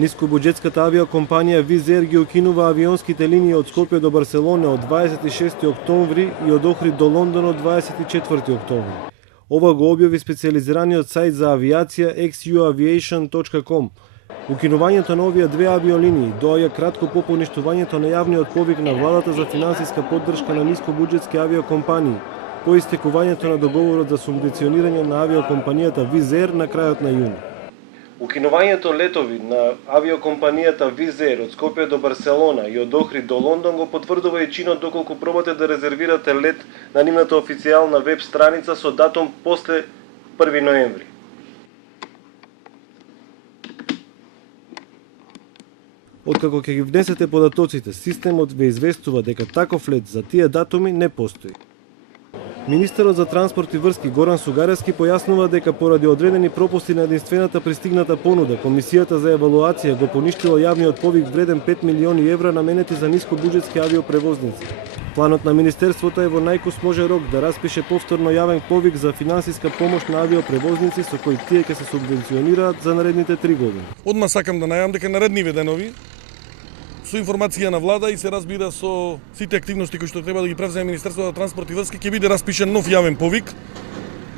Нискобуџетската авиокомпанија Визер ги укинува авионските линии од Скопје до Барселона од 26 октомври и од Охрид до Лондон од 24 октомври. Ова го објави специјализираниот сајт за авиација xuaviation.com. Укинувањето на овие две авиолинии доаѓа кратко по поништувањето на јавниот повик на владата за финансиска поддршка на нискобуџетски авиокомпании по истекувањето на договорот за субвенционирање на авиокомпанијата Визер на крајот на јуни. Укинувањето летови на авиокомпанијата Визер од Скопје до Барселона и од Охрид до Лондон го потврдува и чинот доколку пробате да резервирате лет на нивната официјална веб страница со датум после 1 ноември. Откако ќе ги внесете податоците, системот ве известува дека таков лет за тие датуми не постои. Министерот за транспорт и врски Горан Сугаревски појаснува дека поради одредени пропусти на единствената пристигната понуда, Комисијата за евалуација го поништила јавниот повик вреден 5 милиони евра наменети за нискобуџетски авиопревозници. Планот на Министерството е во најкусможен рок да распише повторно јавен повик за финансиска помош на авиопревозници со кои тие ќе се субвенционираат за наредните 3 години. Одма сакам да најавам дека наредниве денови со информација на влада и се разбира со сите активности кои што треба да ги превземе Министерството за транспорт и врски, ќе биде распишен нов јавен повик,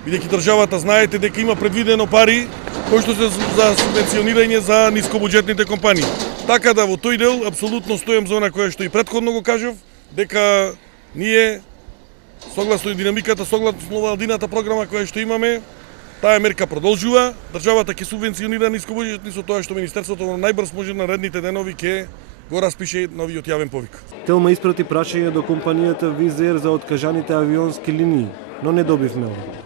бидејќи државата знаете дека има предвидено пари кои што се за субвенционирање за нискобуџетните компании. Така да во тој дел апсолутно стојам за она која што и претходно го кажав, дека ние согласно динамиката, согласно владината програма која што имаме, таа мерка продолжува, државата ќе субвенционира нискобуџетни со тоа што Министерството во најбрз може наредните денови ќе го распише новиот јавен повик. Телма испрати прашање до компанијата Визер за откажаните авионски линии, но не добивме одговор.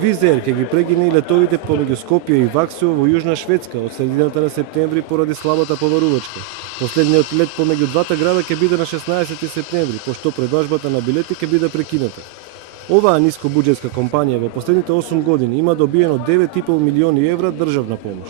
Визер ќе ги прегине и летовите помеѓу Скопје и Ваксио во Јужна Шведска од средината на септември поради слабата поварувачка. Последниот лет помеѓу двата града ќе биде на 16 септември, пошто предажбата на билети ќе биде прекината. Оваа нискобуџетска компанија во последните 8 години има добиено 9,5 милиони евра државна помош.